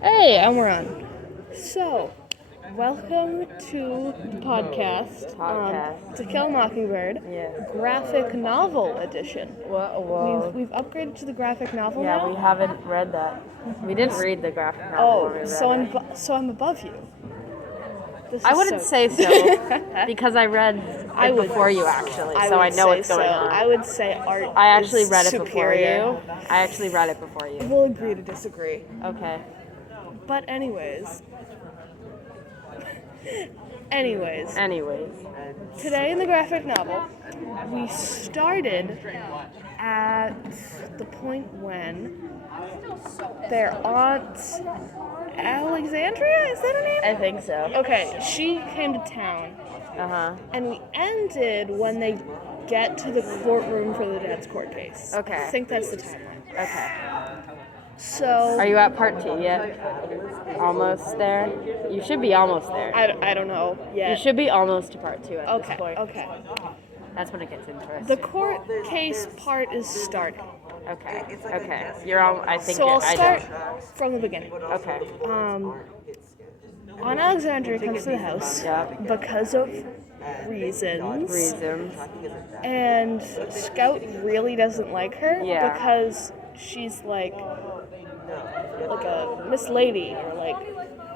Hey, and we're on. So, welcome to the podcast. To Kill a Mockingbird. Yeah. Graphic novel edition. Whoa. We've upgraded to the graphic novel Yeah, now. we haven't read that. We didn't read the graphic novel when we read it. So I'm above you. This I is wouldn't so- say so because I read it before you actually, so I know what's going on. I would say art. I actually is read it superior. before you. I actually read it before you. We'll agree to disagree. Okay. But anyways, today in the graphic novel, we started at the point when their aunt Alexandria, is that her name? I think so. Okay, she came to town, and we ended when they get to the courtroom for the dad's court case. Okay. I think that's the timeline. Okay. So Are you at part 2 yet? Almost there? You should be almost there. I don't know yet. You should be almost to part 2 at this point. Okay. That's when it gets interesting. The court case part is starting. Okay. You're all. I think. So I'll I start don't. from the beginning. Okay. Aunt Alexandria comes to the house Yep. because of reasons. And Scout really doesn't like her Yeah. because she's like a Miss Lady, or like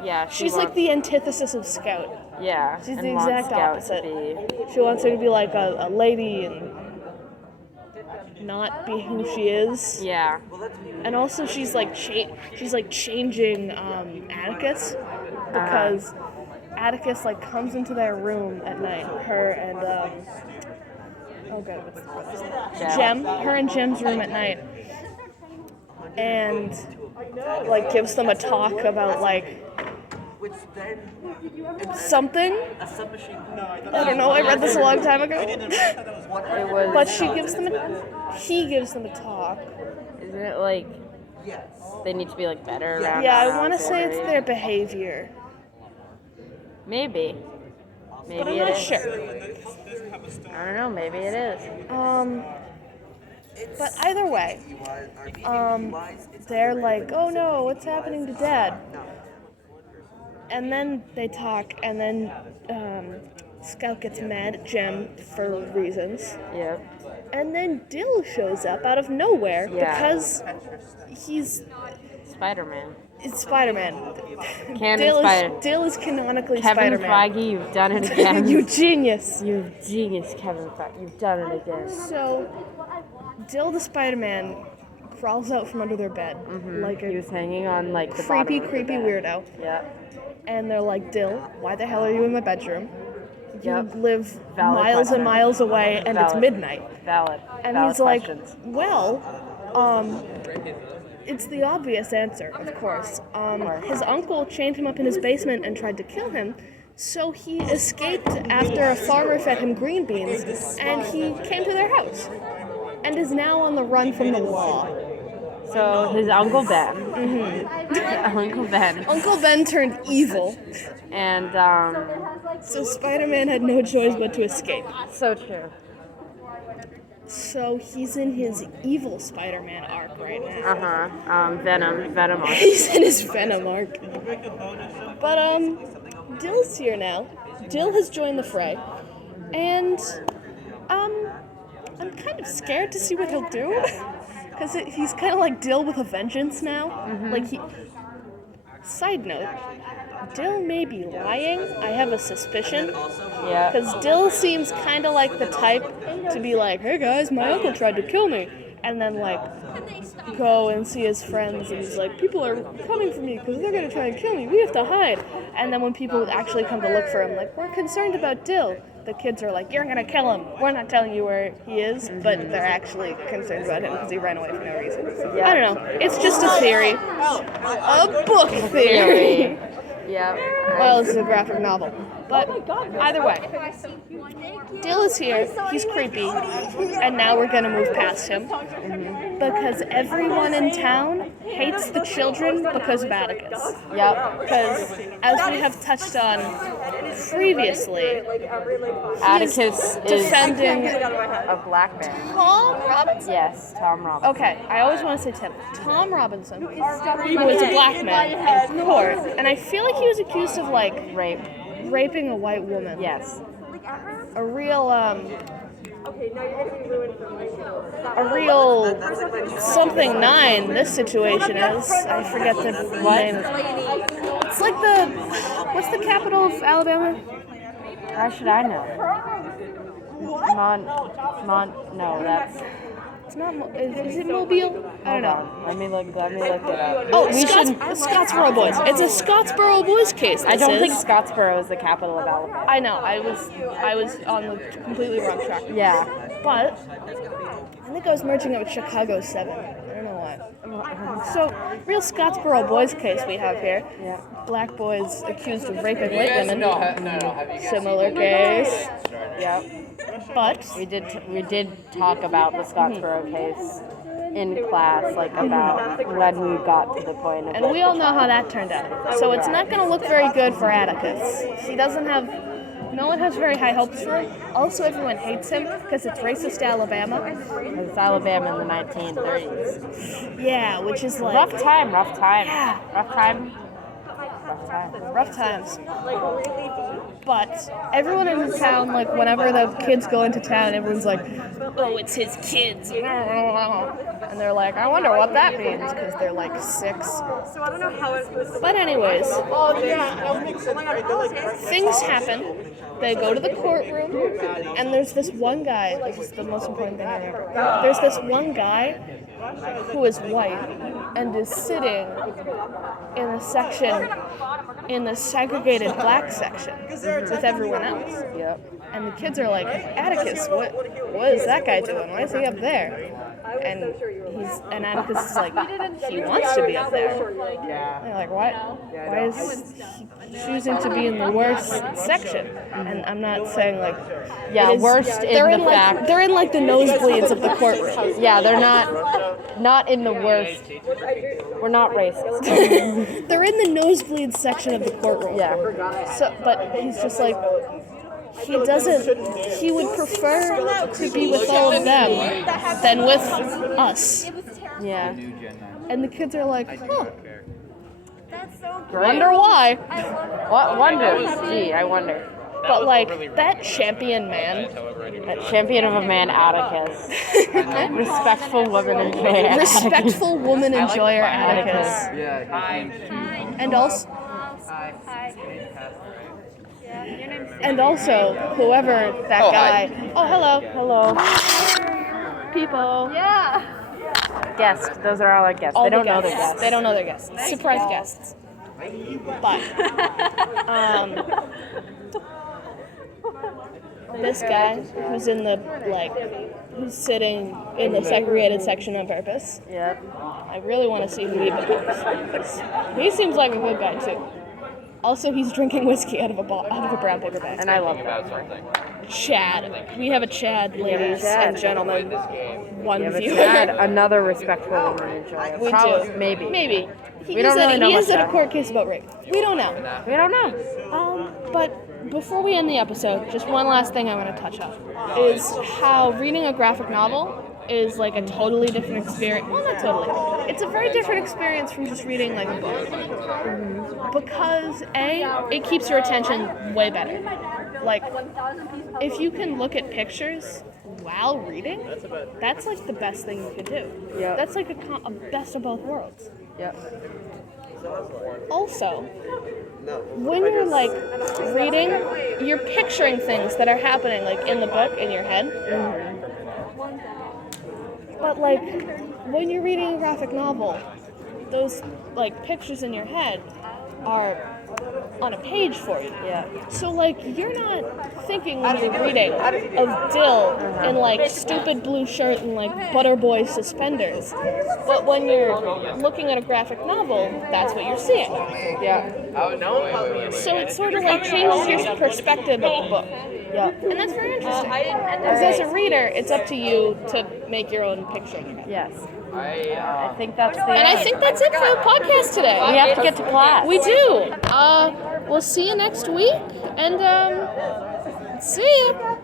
Yeah. she's like the antithesis of Scout. Yeah. She's and the wants exact Scout opposite. To She wants her to be like a lady and not be who she is. be. Yeah. And also she's like changing Atticus because Atticus like comes into their room at night. Her and oh god, what's the brother's name? Jem. Her and Jem's room at night, and like gives them a talk about like something. I don't know. I read this a long time ago. It was. But he gives them a talk. Isn't it like they need to be like better around? Yeah, I want to say it's their behavior, Maybe. but I'm Maybe not it is. sure. I don't know. Maybe it is. But either way, they're like, oh no, what's happening to Dad? And then they talk, and then Scout gets mad at Jem for reasons. Yep. And then Dill shows up out of nowhere because he's Spider-Man. it's Spider-Man. Dill is canonically Kevin Spider-Man. Feige, you've done it again. You genius. You genius, Kevin Feige. You've done it again. So, Dill the Spider-Man crawls out from under their bed like He a was hanging on like the creepy bottom of the bed. weirdo. Yep. And they're like, Dill, why the hell are you in my bedroom? You Yep. live Valid miles question. and miles away, and it's Valid. midnight. Valid. And Valid he's like, questions. well, it's the obvious answer, of course. His uncle chained him up in his basement and tried to kill him, so he escaped after a farmer fed him green beans, and he came to their house, and is now on the run from the law. So his Uncle Ben. Uncle Ben. Uncle Ben turned evil, And so Spider-Man had no choice but to escape. so true. So he's in his evil Spider-Man arc right now. Venom. He's in his Venom arc. But, Dill's here now. Dill has joined the fray. And, I'm kind of scared to see what he'll do. Because he's kind of like Dill with a vengeance now. Side note, Dill may be lying. I have a suspicion. Yeah. Because Dill seems kind of like the type to be like, hey guys, my uncle tried to kill me. And then, like, go and see his friends, and he's like, people are coming for me because they're going to try and kill me. We have to hide. And then when people actually come to look for him, like, we're concerned about Dill. The kids are like, you're going to kill him. We're not telling you where he is, but they're actually concerned about him because he ran away for no reason. Yeah. I don't know. It's just a theory. A book theory. Yeah. Well, it's a graphic novel. But either way, Dill is here. He's creepy. And now we're going to move past him. because everyone in town hates the children because of Atticus. Yep. Because, as we have touched on previously, Atticus is defending a black man. Tom Robinson? Yes, Tom Robinson. Okay, I always want to say Tim. Tom Robinson, who is a black man in court, and I feel like he was accused of, like, Rape. raping a white woman. Yes. A real something 9 this situation is. I forget the name. It's like what's the capital of Alabama? How should I know? No, that's... It's not, is it Mobile? I don't know. Let me look it up. Oh, Scottsboro Boys. It's a Scottsboro Boys case. I don't think Scottsboro is the capital of Alabama. I know. I was on the completely wrong track. Yeah. But I think I was merging it with Chicago 7. I don't know why. So, real Scottsboro Boys case we have here. Yeah. Black boys accused of raping white women. Similar case. Yep. But We did talk about the Scottsboro case in class, like about when we got to the point of... And we all know how that turned out. So it's not going to look very good for Atticus. He doesn't have... No one has very high hopes for him. Also, everyone hates him because it's racist Alabama. It's Alabama in the 1930s. Yeah, which is like... Rough time. Yeah. Rough time. Rough times. But everyone in the town, like, whenever the kids go into town, everyone's like, oh, it's his kids. And they're like, I wonder what that means, because they're like 6. So I don't know how it's supposed to... But anyways, things happen. They go to the courtroom, and there's this one guy, this is the most important thing I remember. There's this one guy who is white and is sitting in a section, in the segregated black section with everyone else. Yep. And the kids are like, Atticus, what is that guy doing? Why is he up there? And Atticus is like, he wants to be up there. And they're like, why is he choosing to be in the worst section? And I'm not saying like, worst they're in the fact. they're in like the nosebleeds of the courtroom. Yeah, they're not in the worst. We're not racist. They're in the nosebleed section of the courtroom. Yeah. So, but he's just like, he would prefer to be with all of them than with us. Yeah. And the kids are like, huh, Great. wonder why. What wonder? Gee, I wonder. But like, that champion man, That champion of a man, Atticus. Respectful woman enjoyer. respectful woman enjoyer Atticus. And also, whoever that guy. Oh, hello. People. Guests. Those are all our guests. All They the don't know their guests. guests. They don't know their guests. Surprise guests. But this guy who's in the who's sitting in the segregated section on purpose. Yep. I really want to see who he becomes. He seems like a good guy too. Also, he's drinking whiskey out of a brown paper bag. And I love that. Chad. We have a Chad, ladies and gentlemen. One viewer. Chad, another respectful woman enjoyer. We Probably, do. Maybe. Maybe. He We don't really know is much at a about court case about rape. We don't know. We don't know. But before we end the episode, just one last thing I want to touch on is how reading a graphic novel is like a totally different experience. Well, not totally. It's a very different experience from just reading like a book. Because A, it keeps your attention way better. Like, if you can look at pictures while reading, that's like the best thing you could do. Yeah. That's like a best of both worlds. Yep. Also, when you're like reading, you're picturing things that are happening like in the book in your head. But like when you're reading a graphic novel, those like pictures in your head are on a page for you. Yeah. So like you're not thinking when you're reading of Dill in like stupid blue shirt and like Butterboy suspenders. But when you're looking at a graphic novel, that's what you're seeing. Yeah. So it sort of like changes your perspective of the book. Yeah. And that's very interesting. Because as a reader, it's up to you to make your own picture in your head. Yes. I think that's the And end. I think that's it for the podcast today. We have to get to class. We do. We'll see you next week, and see ya.